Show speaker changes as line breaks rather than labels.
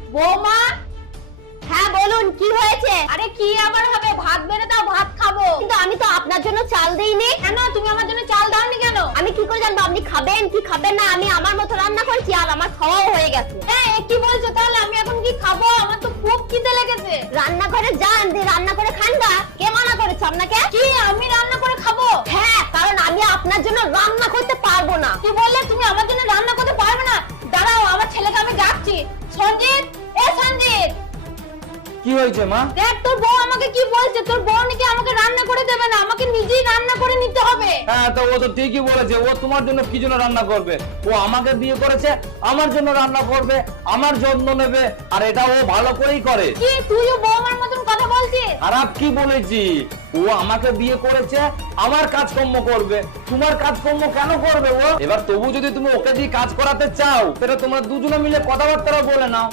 বৌমা,
হ্যাঁ বলুন, কি হয়েছে?
আরে কি আবার হবে? ভাত বেড়ে দাও, ভাত খাবো।
কিন্তু আমি তো আপনার জন্য চাল দেইনি।
কেন তুমি আমার জন্য চাল দাওনি কেন?
আমি কি করে জানবো আপনি খাবেন কি খাবেন না? আমি আমার মতো রান্না করেছি আর আমার খাওয়াও হয়ে গেছে।
হ্যাঁ, কি বলছো? তাহলে আমি এখন কি খাবো? আমার তো খুব খিদে লেগেছে।
রান্নাঘরে যান, দিয়ে রান্না করে খান গা। কে মানা করেছে আপনাকে?
কি আমি রান্না করে খাবো?
হ্যাঁ, কারণ আমি আপনার জন্য রান্না করতে পারবো না।
কি বললে? তুমি আমার জন্য রান্না করতে পারবে না? দাঁড়াও, আমার ছেলেকে আমি ডাকছি। সঞ্জিত, এ সঞ্জিত,
কি হয়েছে মা?
দেখ তোর বউ আমাকে কি বলছে। তোর বউ নাকি আমাকে রান্না করে দেবে না, আমাকে নিজেই রান্না করে নিতে হবে।
হ্যাঁ, তো ও তো ঠিকই বলেছে। ও তোমার জন্য কি জন্য রান্না করবে? ও আমাকে বিয়ে করেছে, আমার জন্য রান্না করবে, আমার যত্ন নেবে, আর এটা ও ভালো করেই করে।
কি তুইও বৌমার মতন কথা বলছিস?
খারাপ কি বলেছি? ও আমাকে বিয়ে করেছে, আমার কাজকর্ম করবে, তোমার কাজকর্ম কেন করবে ও? এবার তবু যদি তুমি ওকে দিয়ে কাজ করাতে চাও, সেটা তোমরা দুজনে মিলে কথাবার্তা বলে নাও।